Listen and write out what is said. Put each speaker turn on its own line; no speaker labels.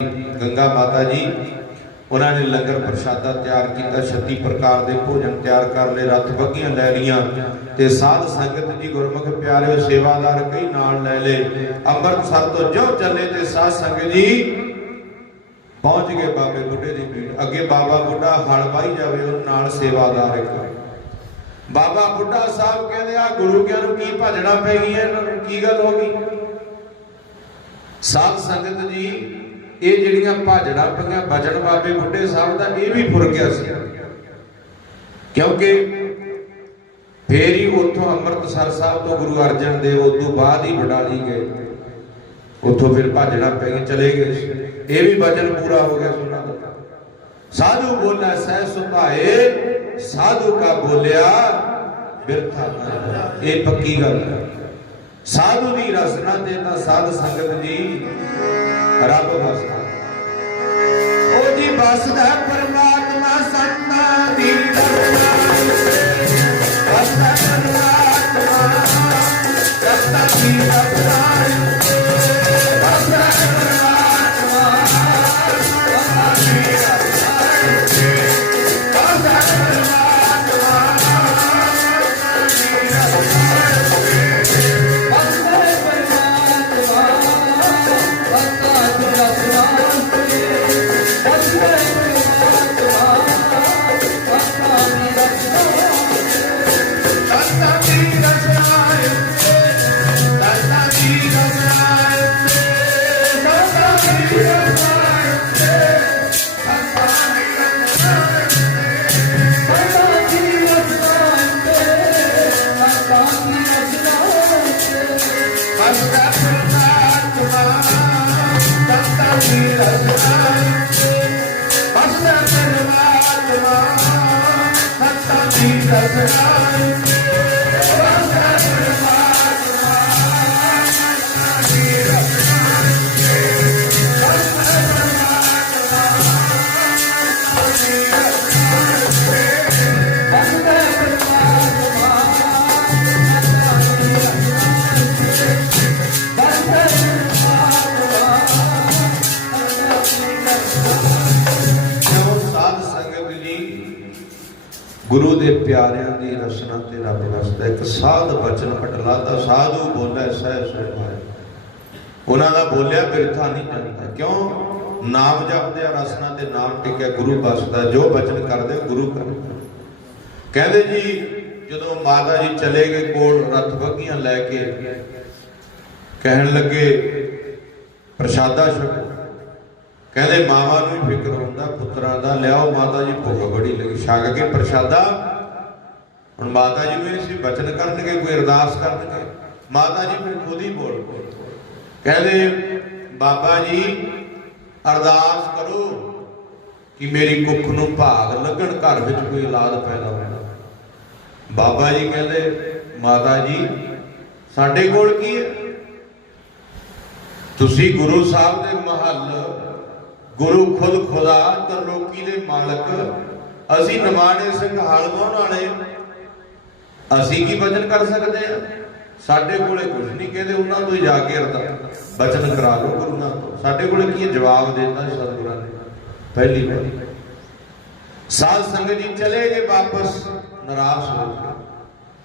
ਗੰਗਾ ਮਾਤਾ ਜੀ, ਉਹਨਾਂ ਨੇ ਲੰਗਰ ਪ੍ਰਸ਼ਾਦਾ ਤਿਆਰ ਕੀਤਾ 36 ਪ੍ਰਕਾਰ ਦੇ ਭੋਜਨ ਤਿਆਰ ਕਰ ਲਏ, ਰੱਥ ਬੱਗੀਆਂ ਲੈ ਲੀਆਂ ਤੇ ਸਾਧ ਸੰਗਤ ਜੀ ਗੁਰਮੁਖ ਪਿਆਰਿਓ, ਸੇਵਾਦਾਰ ਕਈ ਨਾਲ ਲੈ ਲਏ। ਅੰਮ੍ਰਿਤਸਰ ਤੋਂ ਜੋ ਚੱਲੇ ਤੇ ਸਾਧ ਸੰਗਤ ਜੀ ਪਹੁੰਚ ਗਏ ਬਾਬੇ ਬੁੱਢੇ ਦੀ ਭੀੜ ਅੱਗੇ ਬਾਬਾ ਬੁੱਢਾ ਹਲ ਵਾਹੀ ਜਾਵੇ, ਉਹ ਨਾਲ ਸੇਵਾਦਾਰ ਇੱਕ। ਬਾਬਾ ਬੁੱਢਾ ਸਾਹਿਬ ਕਹਿੰਦੇ ਆ ਗੁਰੂ ਗਿਆਂ ਨੂੰ ਕੀ ਭਜਣਾ ਪੈ ਗਈਆਂ ਇਹਨਾਂ ਨੂੰ ਕੀ ਗੱਲ ਹੋ ਗਈ? ਸਾਧ ਸੰਗਤ ਜੀ, ਇਹ ਜਿਹੜੀਆਂ ਭਾਜੜਾ ਪਈਆਂ ਬਚਨ ਬਾਬੇ ਬੁੱਢੇ ਸਾਹਿਬ ਦਾ ਇਹ ਵੀ ਫੁਰ ਗਿਆ ਸੀ। ਕਿਉਂਕਿ ਫੇਰ ਹੀ ਉੱਥੋਂ ਅੰਮ੍ਰਿਤਸਰ ਸਾਹਿਬ ਤੋਂ ਗੁਰੂ ਅਰਜਨ ਦੇਵ ਉਸ ਤੋਂ ਬਾਅਦ ਹੀ ਵਡਾਲੀ ਗਏ। ਉੱਥੋਂ ਫਿਰ ਭਾਜੜਾ ਪੈ ਗਏ ਚਲੇ ਗਏ। ਸੀ। ਇਹ ਵੀ ਬਚਨ ਪੂਰਾ ਹੋ ਗਿਆ ਸੁਣਾ ਦਾ। ਸਾਧੂ ਬੋਲਾ ਸਹਿ ਸੁਭਾਏ, ਸਾਧੂ ਕਾ ਬੋਲਿਆ, ਬਿਰਥਾ ਇਹ ਪੱਕੀ ਗੱਲ ਹੈ। ਸਾਧੂ ਦੀ ਰਸਨਾ ਤੇ ਤਾਂ ਸਾਧ ਸੰਗਤ ਜੀ ਰੱਬ ਵਸਦਾ। ਉਹ ਜੀ ਵਸਦਾ ਪਰਮਾਤਮਾ ਸੰਤਾਂ ਦੀ ਰਸਨਾ। ਸੰਤਾਂ ਦੀ ਰਸਨਾ ਗੁਰੂ ਦੇ ਪਿਆਰਿਆਂ ਦੀ ਰਸਨਾ ਤੇ ਰੱਬ ਵਸਦਾ ਇੱਕ ਸਾਧ ਬਚਨ ਅਟਲਾ ਸਾਧੂ ਬੋਲੇ, ਸਹਿ ਸੁਭਾਏ ਉਹਨਾਂ ਦਾ ਬੋਲਿਆ ਬਿਰਥਾ ਨਹੀਂ ਜਾਂਦਾ। ਕਿਉਂ? ਨਾਮ ਜਪਦੇ ਆ, ਰਸਨਾ ਤੇ ਨਾਮ ਟਿਕਿਆ, ਗੁਰੂ ਬਸਦਾ, ਜੋ ਬਚਨ ਕਰਦੇ ਗੁਰੂ ਕਰਦਾ। ਕਹਿੰਦੇ ਜੀ, ਜਦੋਂ ਮਾਤਾ ਜੀ ਚਲੇ ਗਏ ਕੋਲ, ਰੱਥ ਬੱਗੀਆਂ ਲੈ ਕੇ, ਕਹਿਣ ਲੱਗੇ, ਪ੍ਰਸ਼ਾਦਾ ਛਕੋ। ਕਹਿੰਦੇ ਮਾਵਾਂ ਨੂੰ ਹੀ ਫਿਕਰ ਹੁੰਦਾ, ਪੁੱਤਰਾਂ ਦਾ, ਲਿਆਓ ਮਾਤਾ ਜੀ ਭੁੱਖ ਬੜੀ ਲੱਗੀ, ਛਕ ਕੇ ਪ੍ਰਸ਼ਾਦਾ। ਹੁਣ ਮਾਤਾ ਜੀ ਨੂੰ ਇਹ ਸੀ ਬਚਨ ਕਰਨਗੇ, ਕੋਈ ਅਰਦਾਸ ਕਰਨਗੇ। ਮਾਤਾ ਜੀ ਫਿਰ ਖੁਦ ਹੀ ਬੋਲ ਕਹਿੰਦੇ, ਬਾਬਾ ਜੀ, ਅਰਦਾਸ ਕਰੋ ਕਿ ਮੇਰੀ ਕੁੱਖ ਨੂੰ ਭਾਗ ਲੱਗਣ, ਘਰ ਵਿੱਚ ਕੋਈ ਔਲਾਦ ਪੈਦਾ ਹੋਵੇ। ਬਾਬਾ ਜੀ ਕਹਿੰਦੇ, ਮਾਤਾ ਜੀ, ਸਾਡੇ ਕੋਲ ਕੀ ਹੈ? ਤੁਸੀਂ ਗੁਰੂ ਸਾਹਿਬ ਦੇ ਮਹੱਲ ਗੁਰੂ ਖੁਦ ਖੁਦਾ ਤਰਲੋਕੀ ਦੇ ਮਾਲਕ। ਅਸੀਂ ਨਿਮਾਣੇ ਸਿੰਘ ਹਲਵਾਉਣ ਵਾਲੇ ਅਸੀਂ ਕੀ ਬਚਨ ਕਰ ਸਕਦੇ ਆ? ਸਾਡੇ ਕੋਲੇ ਕੁਝ ਨਹੀਂ ਕਹਿੰਦੇ, ਉਹਨਾਂ ਤੋਂ ਹੀ ਜਾ ਕੇ ਅਰਦਾ ਬਚਨ ਕਰਾ ਲਓ ਗੁਰੂਆਂ ਤੋਂ। ਸਾਡੇ ਕੋਲੇ ਕੀ ਹੈ? ਜਵਾਬ ਦੇਤਾ ਸਤਿਗੁਰਾਂ ਨੇ। ਪਹਿਲੀ ਵਾਰੀ। ਸਾਧ ਸੰਗਤ ਜੀ ਚਲੇ ਗਏ ਵਾਪਸ ਨਰਾਸ਼ ਹੋ ਕੇ।